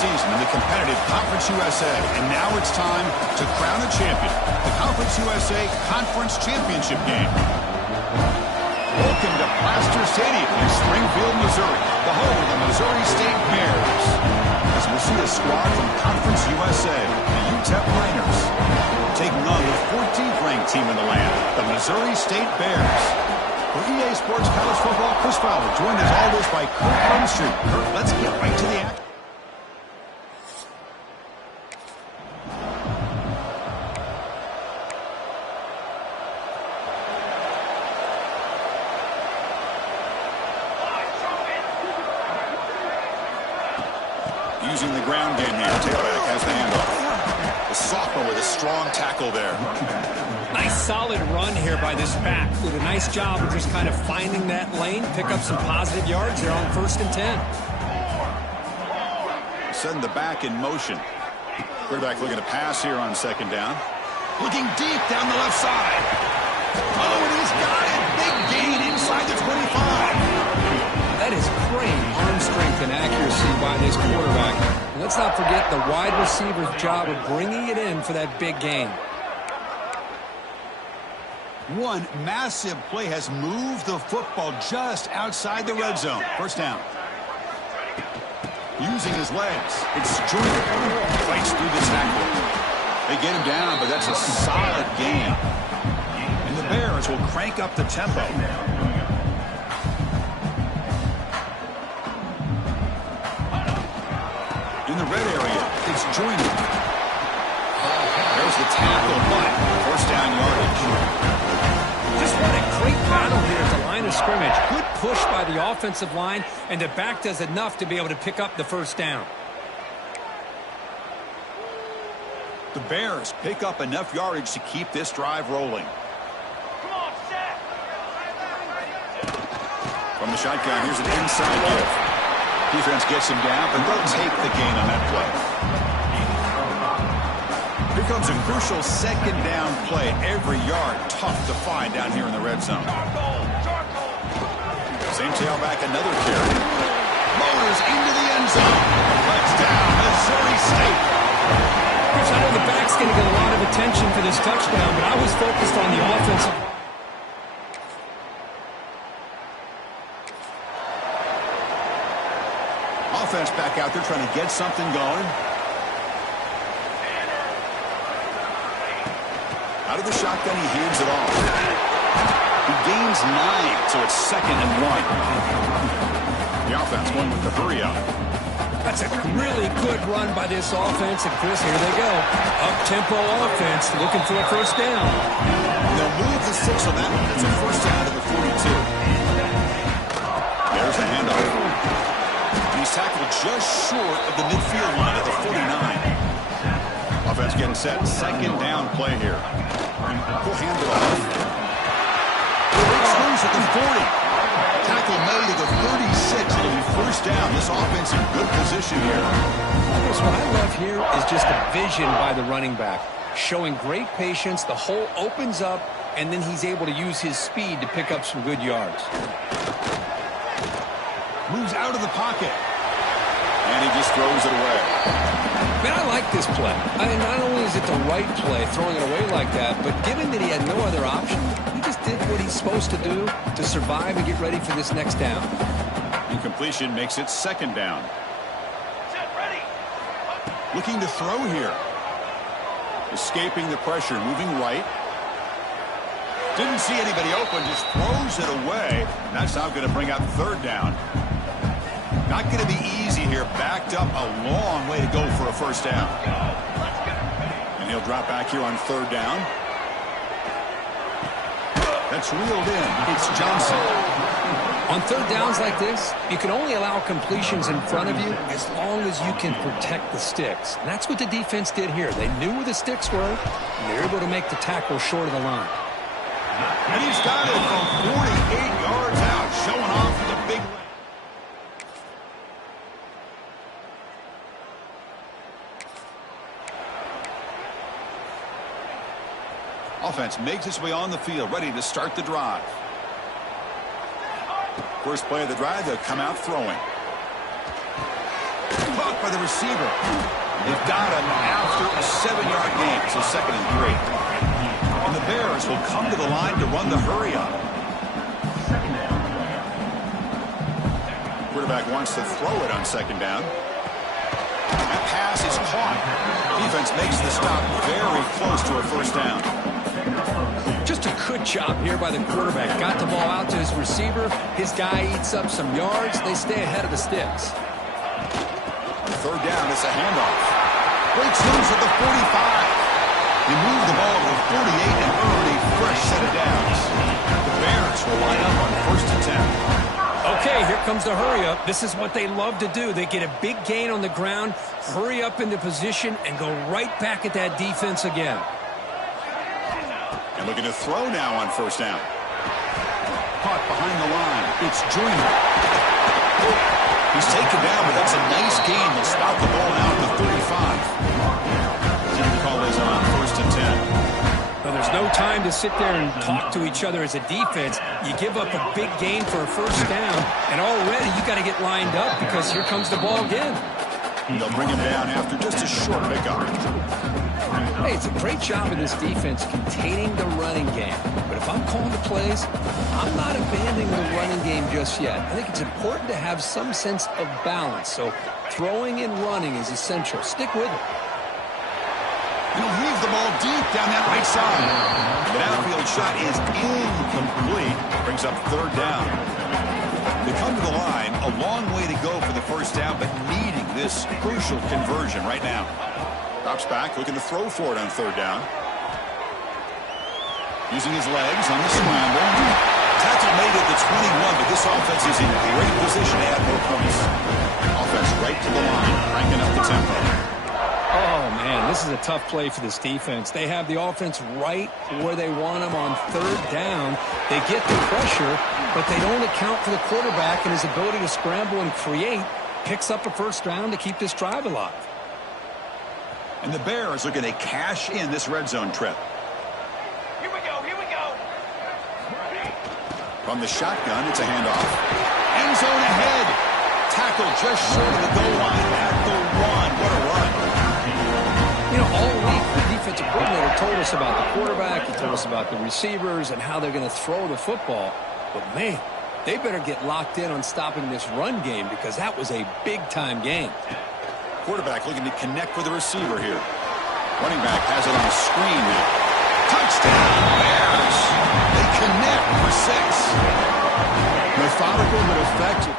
season in the competitive Conference USA, and now it's time to crown a champion. The Conference USA Conference Championship game. Welcome to Plaster Stadium in Springfield, Missouri, the home of the Missouri State Bears. As we'll see a squad from Conference USA, the UTEP Miners, taking on the 14th-ranked team in the land, the Missouri State Bears. For EA Sports College Football, Chris Fowler, joined as always by Kurt Brumstreet. Kurt, let's get right to the action. Using the ground game here. Tailback has the handoff. The sophomore with a strong tackle there. Nice solid run here by this back. Did a nice job of just kind of finding that lane, pick up some positive yards there on 1st and 10. Setting the back in motion. Quarterback looking to pass here on 2nd down. Looking deep down the left side. Oh, and he's got it. Big gain inside the 25. That is great arm strength and accuracy by this quarterback. And let's not forget the wide receiver's job of bringing it in for that big gain. One massive play has moved the football just outside the red zone. 1st down. Using his legs. It's Jordan. Fights through the tackle. They get him down, but that's a solid gain. And the Bears will crank up the tempo. In the red area, it's Jordan. There's the tackle, but 1st down yardage. Just what a great battle here at the line of scrimmage. Good push by the offensive line, and the back does enough to be able to pick up the 1st down. The Bears pick up enough yardage to keep this drive rolling. From the shotgun, here's an inside give. Defense gets him down, but they'll take the gain on that play. Here comes a crucial 2nd down play. Every yard tough to find down here in the red zone. Same tailback, another carry. Motors into the end zone. Touchdown, Missouri State. Chris, I know the back's going to get a lot of attention for this touchdown, but I was focused on the offensive. Offense back out there trying to get something going. Out of the shotgun, he hands it off. He gains 9, so it's 2nd and 1. The offense going with the hurry up. That's a really good run by this offense, and Chris, here they go. Up-tempo offense, looking for a 1st down. They'll move the 6 on that one. It's a 1st down to the 42. There's the handoff. He's tackled just short of the midfield line at the 49. Offense getting set. 2nd down play here. He'll hand it off. Big swings at the 40. Tackle made at the 36. It'll be 1st down. This offense in good position here. What I love here is just the vision by the running back. Showing great patience. The hole opens up, and then he's able to use his speed to pick up some good yards. Moves out of the pocket. And he just throws it away. Man, I like this play. I mean, not only is it the right play, throwing it away like that, but given that he had no other option, he just did what he's supposed to do to survive and get ready for this next down. Incompletion makes it 2nd down. Looking to throw here. Escaping the pressure, moving right. Didn't see anybody open, just throws it away. And that's now going to bring out 3rd down. Not going to be easy here. Backed up a long way to go for a 1st down. And he'll drop back here on 3rd down. That's reeled in. It's Johnson. On 3rd downs like this, you can only allow completions in front of you as long as you can protect the sticks. And that's what the defense did here. They knew where the sticks were, and they're able to make the tackle short of the line. And he's got it from 48 yards out, showing off the big leg. Offense makes its way on the field, ready to start the drive. First play of the drive, they'll come out throwing. Caught by the receiver. They've got him after a 7-yard gain, so 2nd and 3. And the Bears will come to the line to run the hurry up. Quarterback wants to throw it on 2nd down. That pass is caught. Defense makes the stop very close to a 1st down. Just a good job here by the quarterback. Got the ball out to his receiver. His guy eats up some yards. They stay ahead of the sticks. 3rd down, it's a handoff. Breaks loose at the 45. He moved the ball to the 48 and earned a fresh set of downs. The Bears will line up on 1st and 10. Okay, here comes the hurry up. This is what they love to do. They get a big gain on the ground, hurry up into position, and go right back at that defense again. And looking to throw now on 1st down. Caught behind the line. It's Joyner. He's taken down, but that's a nice gain. They'll stop the ball now at the 35. The call is on 1st and 10. Well, there's no time to sit there and talk to each other as a defense. You give up a big gain for a 1st down, and already you got to get lined up because here comes the ball again. They'll bring him down after just a short pickup. Hey, it's a great job in this defense containing the running game. But if I'm calling the plays, I'm not abandoning the running game just yet. I think it's important to have some sense of balance. So throwing and running is essential. Stick with it. He'll leave the ball deep down that right side. The downfield shot is incomplete. Brings up 3rd down. They come to the line, a long way to go for the 1st down, but needing this crucial conversion right now. Drops back, looking to throw for it on 3rd down. Using his legs on the scramble. Tackle made at the 21, but this offense is in great position to add more points. Offense right to the line, cranking up the tempo. Oh, man, this is a tough play for this defense. They have the offense right where they want them on 3rd down. They get the pressure, but they don't account for the quarterback and his ability to scramble and create. Picks up a 1st down to keep this drive alive. And the Bears are going to cash in this red zone trip. Here we go, here we go. From the shotgun, it's a handoff. End zone ahead. Tackle just short of the goal line at the 1. What a run. You know, all week the defensive coordinator told us about the quarterback. He told us about the receivers and how they're going to throw the football. But, man, they better get locked in on stopping this run game because that was a big-time game. Quarterback looking to connect with the receiver here. Running back has it on a screen now. Touchdown, Bears! They connect for 6. Methodical but effective.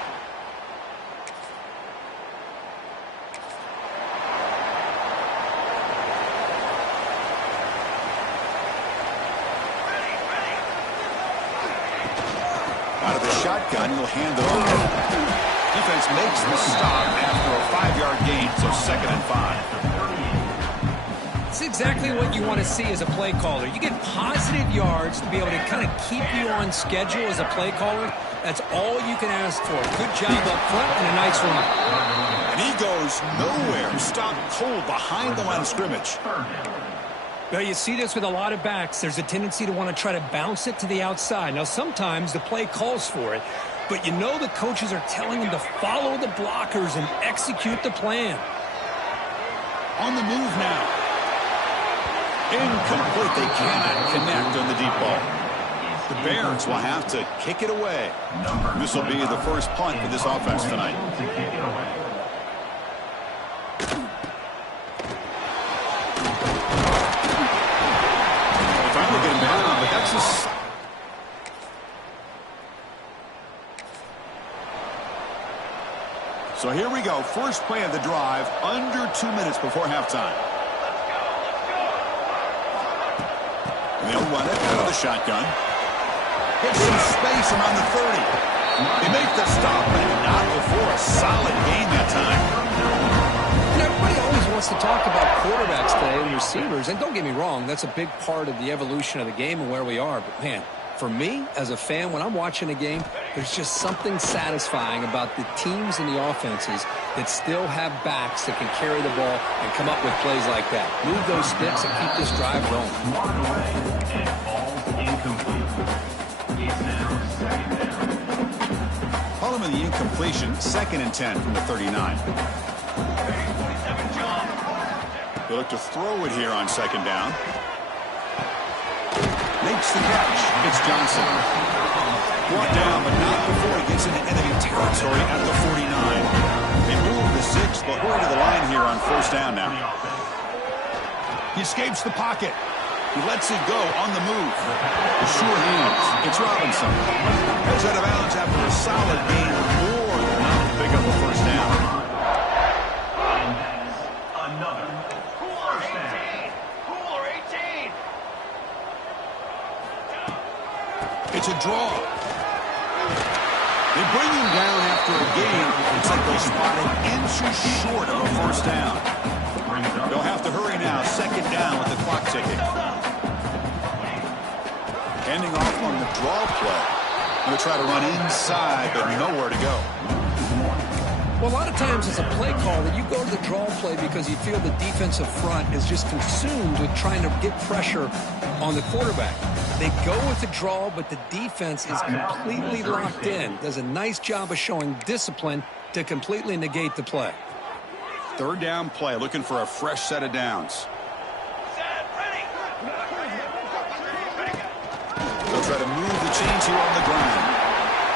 Out of the shotgun, he'll hand it over. Defense makes the stop after a 5-yard gain, so 2nd and 5. It's exactly what you want to see as a play caller. You get positive yards to be able to kind of keep you on schedule as a play caller. That's all you can ask for. Good job up front and a nice run. And he goes nowhere. Stopped cold behind the line of scrimmage. Well, you see this with a lot of backs. There's a tendency to want to try to bounce it to the outside. Now, sometimes the play calls for it, but you know the coaches are telling them to follow the blockers and execute the plan. On the move now. Incomplete. They cannot connect on the deep ball. The Bears will have to kick it away. This will be the first punt for this offense tonight. Finally getting down, but that's just... So here we go. First play of the drive, under 2 minutes before halftime. And they'll run it out of the shotgun. Get some space around the 30. They make the stop, but not before a solid gain that time. And everybody always wants to talk about quarterbacks today and receivers. And don't get me wrong, that's a big part of the evolution of the game and where we are. But, man, for me, as a fan, when I'm watching a game, there's just something satisfying about the teams and the offenses that still have backs that can carry the ball and come up with plays like that. Move those sticks and keep this drive going. Following the incompletion, 2nd and 10 from the 39. They look to throw it here on second down. Makes the catch. It's Johnson. Brought down, but not before he gets into enemy territory at the 49. They move the 6, but hurry to the line here on first down now. He escapes the pocket. He lets it go on the move. Sure hands. It's Robinson. Goes out of bounds after a solid gain, more than enough to pick up a first down. Another. Cooler 18. Cooler 18. It's a draw. They bring him down after a gain. It's like they'll spot an inch short of a first down. They'll have to hurry now. Second down with the clock ticking. Ending off on the draw play. Going to try to run inside, but nowhere to go. Well, a lot of times it's a play call that you go to the draw play because you feel the defensive front is just consumed with trying to get pressure on the quarterback. They go with the draw, but the defense is completely locked in. Does a nice job of showing discipline to completely negate the play. Third down play, looking for a fresh set of downs. They'll try to move the chains here on the ground.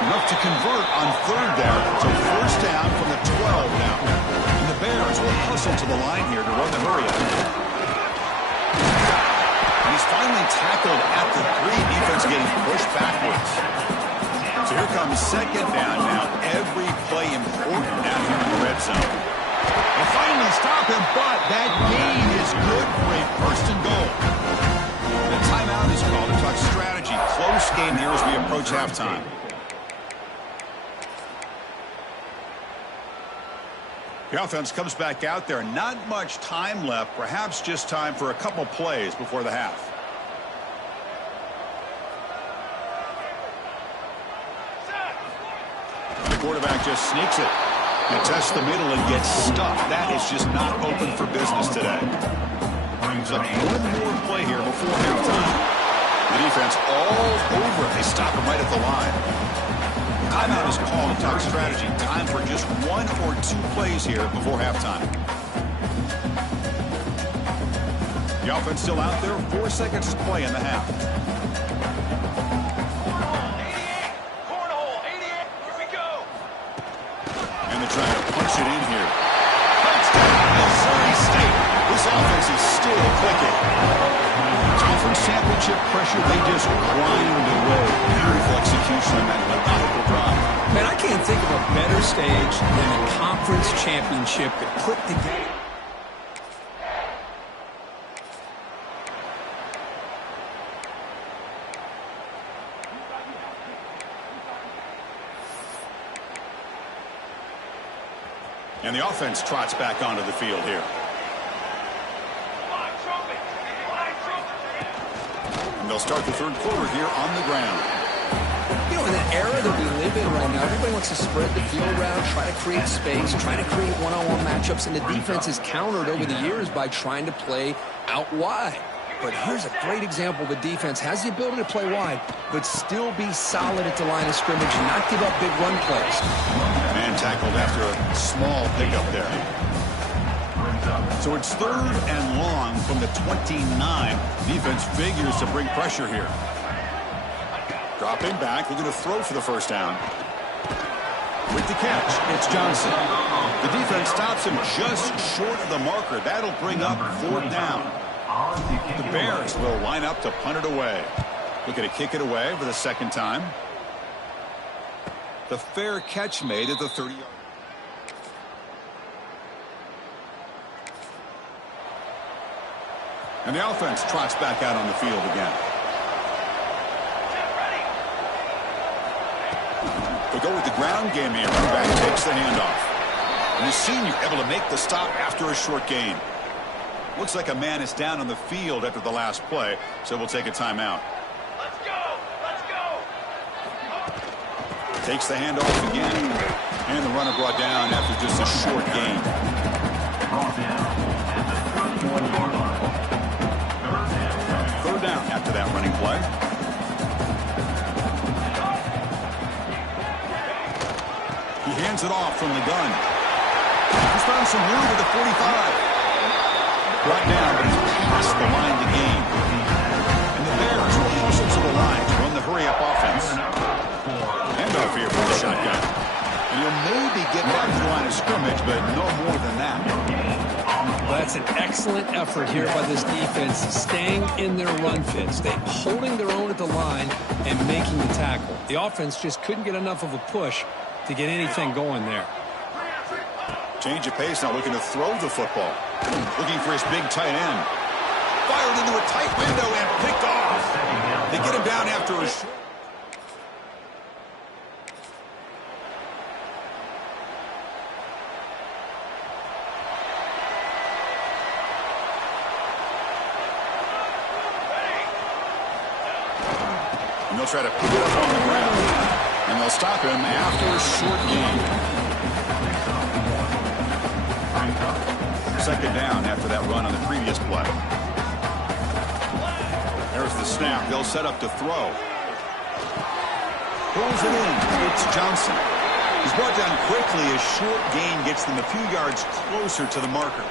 Enough to convert on third down. So first down from the 12 now. And the Bears will hustle to the line here to run the hurry up. And he's finally tackled at the 3. Defense getting pushed backwards. So here comes second down now. Every play important down here in the red zone. They finally stop him, but that gain is good for a first and goal. The timeout is called to talk strategy. Close game here as we approach halftime. The offense comes back out there. Not much time left. Perhaps just time for a couple plays before the half. The quarterback just sneaks it. He tests the middle and gets stuck. That is just not open for business today. So one more play here before halftime. The defense all over it. They stop him right at the line. Timeout is called to talk strategy. Time for just 1 or 2 plays here before halftime. The offense still out there. 4 seconds to play in the half. Cornhole 88. Here we go. And they're trying to punch it in here. Touchdown, Missouri State. This offense is still clicking. Conference championship pressure, they just grind away. Beautiful execution on that methodical drive. Man, I can't think of a better stage than the conference championship to put together. And the offense trots back onto the field here. And they'll start the third quarter here on the ground. You know, in the era that we live in right now, everybody wants to spread the field around, try to create space, try to create one-on-one matchups, and the defense is countered over the years by trying to play out wide. But here's a great example. The defense has the ability to play wide, but still be solid at the line of scrimmage and not give up big run plays. Man tackled after a small pickup there. So it's third and long from the 29. Defense figures to bring pressure here. Dropping back, looking to throw for the first down. With the catch, it's Johnson. The defense stops him just short of the marker. That'll bring up fourth down. The Bears will line up to punt it away. Looking to kick it away for the second time. The fair catch made at the 30-yard. And the offense trots back out on the field again. They go with the ground game here. Back takes the handoff. And the senior able to make the stop after a short gain. Looks like a man is down on the field after the last play, so we'll take a timeout. Let's go. Let's go. Takes the handoff again. And the runner brought down after just a short gain. Third down after that running play. He hands it off from the gun. He's found some room at the 45. Brought down, but he's past the line to gain. And the Bears will hustle to the line to run the hurry-up offense. Handoff here from the shotgun. And he'll maybe get back to the line of scrimmage, but no more than that. Well, that's an excellent effort here by this defense, staying in their run fits. They holding their own at the line and making the tackle. The offense just couldn't get enough of a push to get anything going there. Change of pace, now looking to throw the football. Looking for his big tight end. Fired into a tight window and picked off. They get him down after a short. And they'll try to pick it up on the ground. And they'll stop him after a short gain. Second down after that run on the previous play. There's the snap. They'll set up to throw. Pulls it in. It's Johnson. He's brought down quickly. A short gain gets them a few yards closer to the marker.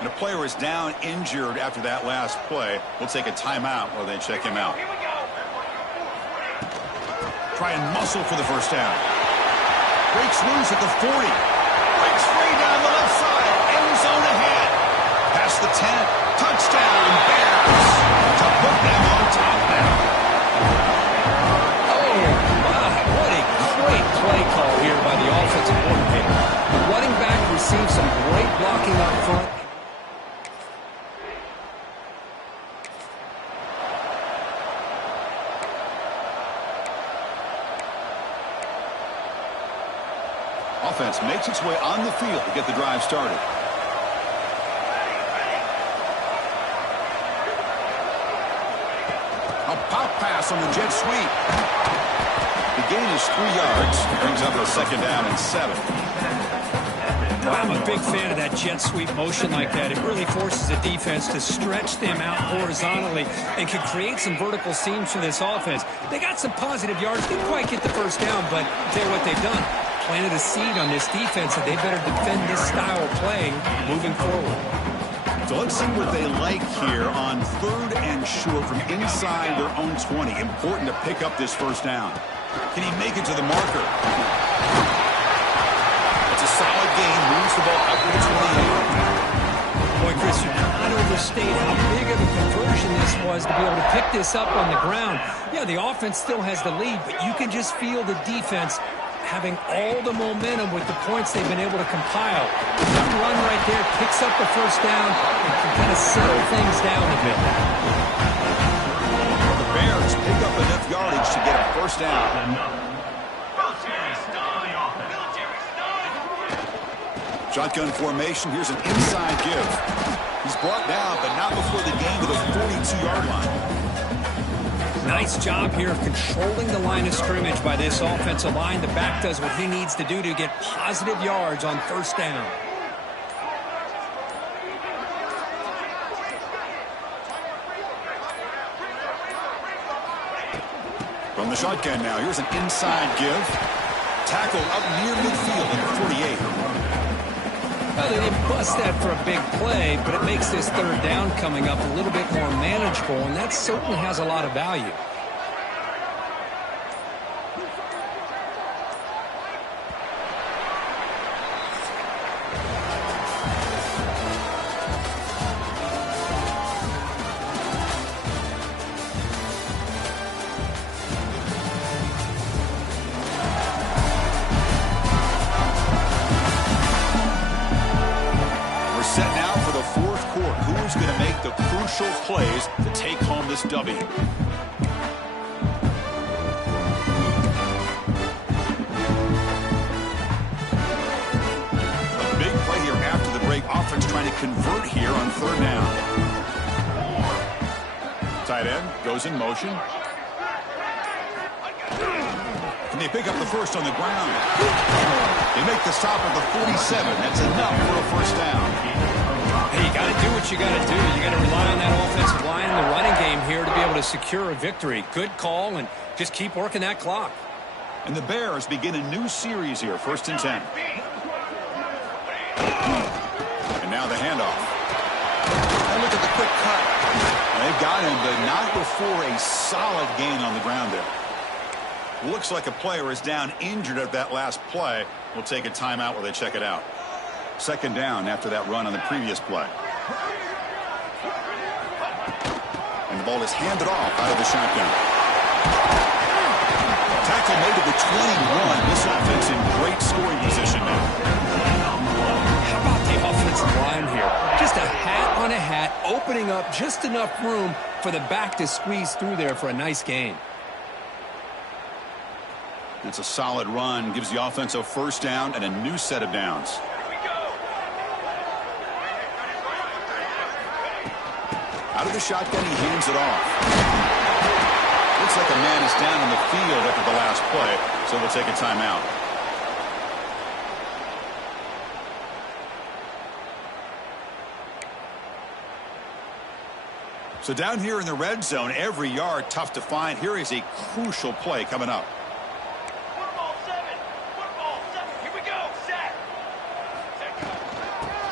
And a player is down injured after that last play. We'll take a timeout while they check him out. Try and muscle for the first down. Breaks loose at the 40. Breaks free down the left side. End zone ahead. Past the 10. Touchdown, Bears. To put them on top now. Oh, my. What a great play call here by the offensive coordinator. The running back received some great blocking up front. Offense makes its way on the field to get the drive started. A pop pass on the jet sweep. The gain is 3 yards. Brings up a second down and 7. Well, I'm a big fan of that jet sweep motion like that. It really forces the defense to stretch them out horizontally and can create some vertical seams for this offense. They got some positive yards. Didn't quite get the first down, but I'll tell you what they've done. Planted a seed on this defense that they better defend this style of playing moving forward. So let's see what they like here on 3rd and short from inside their own 20. Important to pick up this first down. Can he make it to the marker? It's a solid gain. Moves the ball up to the 28. Boy, Chris, you cannot overstate how big of a conversion this was to be able to pick this up on the ground. Yeah, the offense still has the lead, but you can just feel the defense having all the momentum with the points they've been able to compile. That run right there picks up the first down and can kind of settle things down a bit. The Bears pick up enough yardage to get a first down. Shotgun formation. Here's an inside give. He's brought down, but not before the gain to the 42-yard line. Nice job here of controlling the line of scrimmage by this offensive line. The back does what he needs to do to get positive yards on first down. From the shotgun now, here's an inside give. Tackle up near midfield at the 48. Well, they didn't bust that for a big play, but it makes this third down coming up a little bit more manageable, and that certainly has a lot of value. Who's going to make the crucial plays to take home this W? A big play here after the break. Offense trying to convert here on 3rd down. Tight end goes in motion. Can they pick up the first on the ground? They make the stop at the 47. That's enough for a first down. Hey, you got to do what you got to do. You got to rely on that offensive line and the running game here to be able to secure a victory. Good call, and just keep working that clock. And the Bears begin a new series here, 1st and 10. And now the handoff. And look at the quick cut. They've got him, but not before a solid gain on the ground there. Looks like a player is down injured at that last play. We'll take a timeout while they check it out. Second down after that run on the previous play. And the ball is handed off out of the shotgun. Tackle made to the 21. This offense in great scoring position now. How about the offensive line here? Just a hat on a hat, opening up just enough room for the back to squeeze through there for a nice gain. It's a solid run. Gives the offense a first down and a new set of downs. Out of the shotgun, he hands it off. Looks like a man is down on the field after the last play, so we'll take a timeout. So down here in the red zone, every yard tough to find. Here is a crucial play coming up. Football 7. Here we go. Set.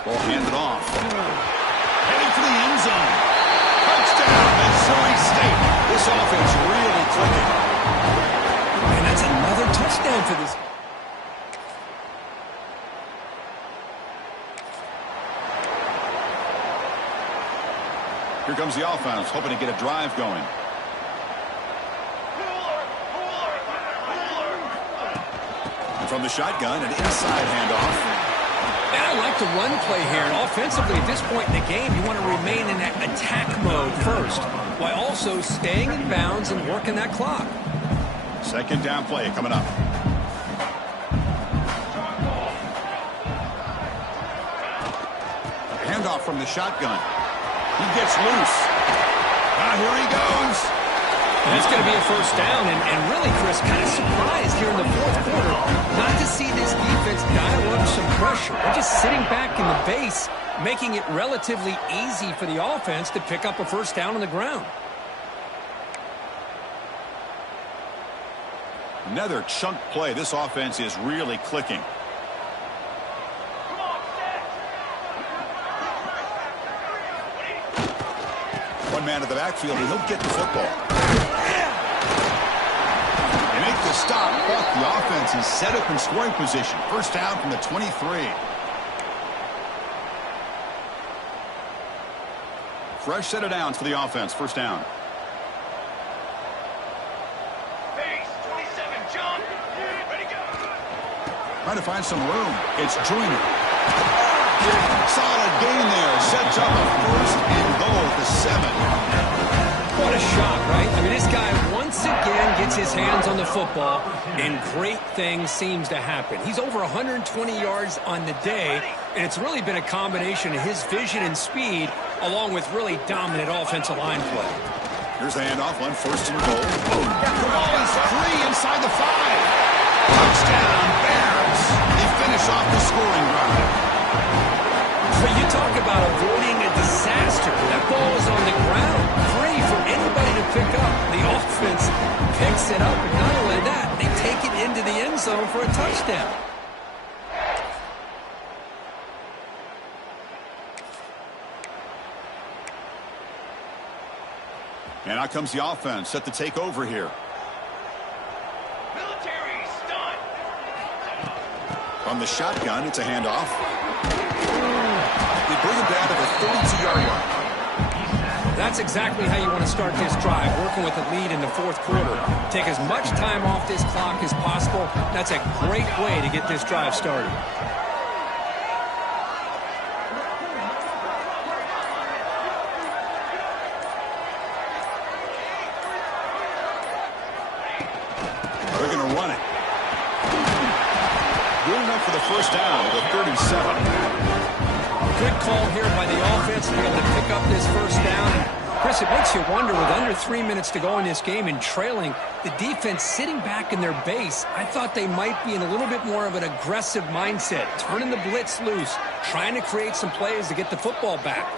Ball handed off. Heading for the end zone. Touchdown, Missouri State. This offense really clicking. And that's another touchdown for this. Here comes the offense, hoping to get a drive going. And from the shotgun, an inside handoff. And I like the run play here. And offensively, at this point in the game, you want to remain in that attack mode first, while also staying in bounds and working that clock. Second down play coming up. Handoff from the shotgun. He gets loose. Here he goes. And it's going to be a first down. And really, Chris, kind of surprised here in the fourth quarter not to see this defense dial up some pressure. They're just sitting back in the base, making it relatively easy for the offense to pick up a first down on the ground. Another chunk play. This offense is really clicking. One man to the backfield, and he'll get the football. They make the stop, but the offense is set up in scoring position. First down from the 23. Fresh set of downs for the offense. First down. Pace, 27, jump. Ready, go. Trying to find some room. It's Joyner. Solid gain there. Sets up a first and goal at the 7. What a shot, right? I mean, this guy once again gets his hands on the football, and great things seems to happen. He's over 120 yards on the day, and it's really been a combination of his vision and speed, along with really dominant offensive line play. Here's the handoff on first and goal. The ball is free inside the 5. Touchdown, Bears. They finish off the scoring drive. But you talk about avoiding a disaster. That ball is on the ground, free for anybody to pick up. The offense picks it up, and not only that, they take it into the end zone for a touchdown. And out comes the offense, set to take over here. Military stunt. From the shotgun, it's a handoff. They bring him down to the 32-yard line. That's exactly how you want to start this drive, working with a lead in the fourth quarter. Take as much time off this clock as possible. That's a great way to get this drive started. They're going to run it. Good enough for the first down at the 37. Good call here by the offense to be able to pick up this first down. And Chris, it makes you wonder, with under 3 minutes to go in this game and trailing, the defense sitting back in their base, I thought they might be in a little bit more of an aggressive mindset, turning the blitz loose, trying to create some plays to get the football back.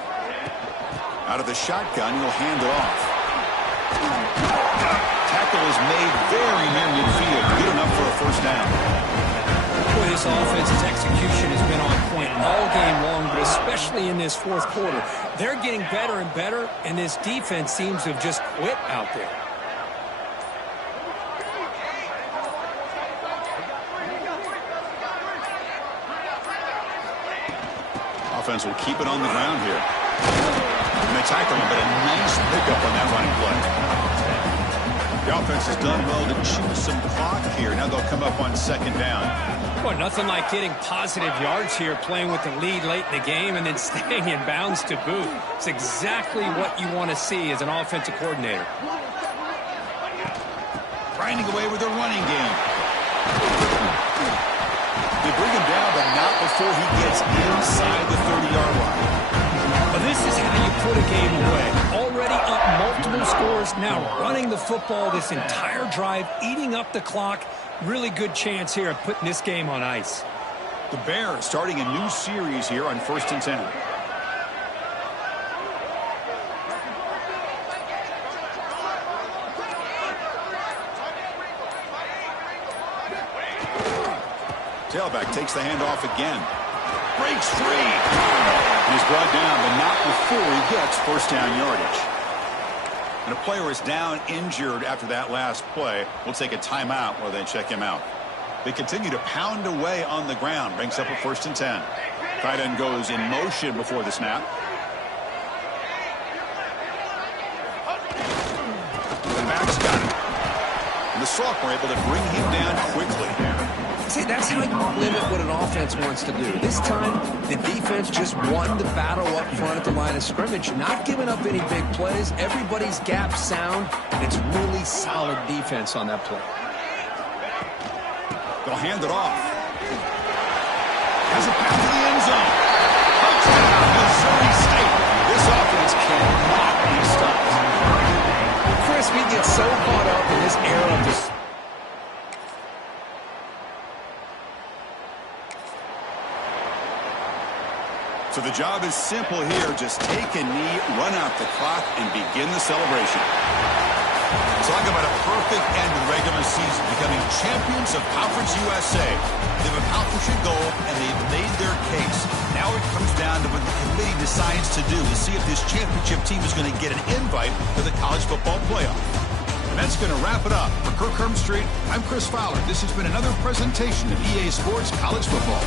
Out of the shotgun, he'll hand it off. Tackle is made very near midfield. Good enough for a first down. Boy, this offense's execution has been on point all game especially in this fourth quarter. They're getting better and better, and this defense seems to have just quit out there. Offense will keep it on the ground here. And they tackle him, but a nice pickup on that running play. The offense has done well to chew some clock here. Now they'll come up on second down. Well, nothing like getting positive yards here, playing with the lead late in the game, and then staying in bounds to boot. It's exactly what you want to see as an offensive coordinator. Grinding away with their running game. They bring him down, but not before he gets inside the 30-yard line. Well, this is how you put a game away. Already up multiple scores, now running the football this entire drive, eating up the clock. Really good chance here of putting this game on ice. The Bears starting a new series here on 1st and 10. Tailback takes the handoff again. Breaks free. He's brought down, but not before he gets first down yardage. And a player is down injured after that last play. We'll take a timeout while they check him out. They continue to pound away on the ground. Brings up a 1st and 10. Tight end goes in motion before the snap. The back's got it. And the sophomore able to bring him down quickly. See, that's how you limit what an offense wants to do. This time, the defense just won the battle up front at the line of scrimmage, not giving up any big plays. Everybody's gap sound, and it's really solid defense on that play. They'll hand it off. Has a pass to the end zone. Touchdown, Missouri State. This offense cannot be stopped. Chris, we get so caught up in this era of this. So the job is simple here. Just take a knee, run out the clock, and begin the celebration. Talk about a perfect end to the regular season, becoming champions of Conference USA. They've accomplished a goal, and they've made their case. Now it comes down to what the committee decides to do to see if this championship team is going to get an invite to the college football playoff. And that's going to wrap it up. For Kirk Street, I'm Chris Fowler. This has been another presentation of EA Sports College Football.